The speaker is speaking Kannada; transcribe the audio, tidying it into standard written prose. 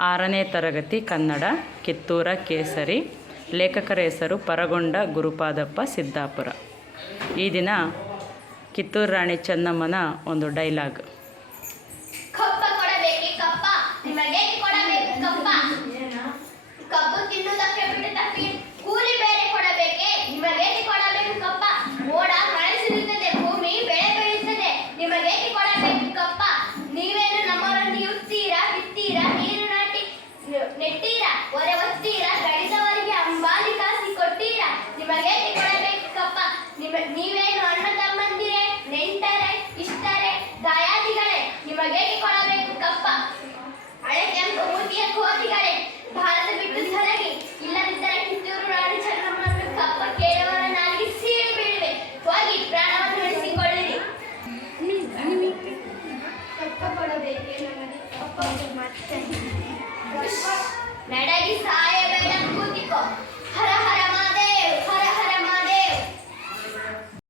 6ನೇ ತರಗತಿ ಕನ್ನಡ, ಕಿತ್ತೂರ ಕೇಸರಿ. ಲೇಖಕರ ಹೆಸರು ಪರಗೊಂಡ ಗುರುಪಾದಪ್ಪ ಸಿದ್ದಾಪುರ. ಈ ದಿನ ಕಿತ್ತೂರು ರಾಣಿ ಚೆನ್ನಮ್ಮನ ಒಂದು ಡೈಲಾಗ್. ಕಪ್ಪ ಕೊಡಬೇಕೆ ಕಪ್ಪ, ನಿಮಗೆ ಕೊಡಬೇಕು ಕಪ್ಪ. ಕಬ್ಬು ತಿನ್ನುವುದಕ್ಕೆ ಬಿಟ್ಟು ತಪ್ಪಿ ಕೂಲಿ ಬೇರೆ ಕೊಡಬೇಕೆ, ನಿಮಗೆ ಕೊಡಬೇಕು ಕಪ್ಪ. ಮೋಡ ಮಳೆ ಸುರಿಯುತ್ತದೆ, ಭೂಮಿ ಬೆಳೆ ಬೆಳೆಯುತ್ತದೆ, ನಿಮಗೆ ಕೊಡಬೇಕು ಕಪ್ಪ. ನೀವೇನು ನಮ್ಮವರನ್ನು ಇರ್ತೀರಾ, ಬಿತ್ತೀರಾ, ನೀರು ನೆಟ್ಟೀರಾ, ಹೊರೆ ಒತ್ತೀರಾ, ಗಡಿದವರಿಗೆ ಅಂಬಾಲಿ ಕಾಸಿ ಕೊಟ್ಟೀರಾ, ನಿಮಗೆ ಕೊಡಬೇಕು ಕಪ್ಪ. ನೀವೇನು ಅಣ್ಣ ತಮ್ಮಂದಿರೇ, ನೆಂಟರೆ, ಇಷ್ಟರೆ, ದಾಯಾದಿಗಳೇ, ನಿಮಗೆ ಕೊಡಬೇಕು ಕಪ್ಪ. ಹಳೆ ಕೆಂಪು ಮೂತಿಯ ಕೋತಿಗಳೇ, ಭಾರತ ಬಿಟ್ಟು ಸಲಗಿ, ಇಲ್ಲದಿದ್ದರೆ ಕಿತ್ತೂರು ರಾಣಿ ಚೆನ್ನಮ್ಮನನ್ನು ಕಪ್ಪ ಕೇಳುವವರನ್ನಾಗಿ ಸೀಳು ಬೀಳಿವೆ. ಹೋಗಿ ಪ್ರಾಣವನ್ನು ಉಳಿಸಿಕೊಳ್ಳಿರಿ. ಕಪ್ಪ ಕೊಡಬೇಕೆ ನಮಗೆ ಕಪ್ಪ ಮತ್ತೆ ನಡಗಿ ಸಾಯ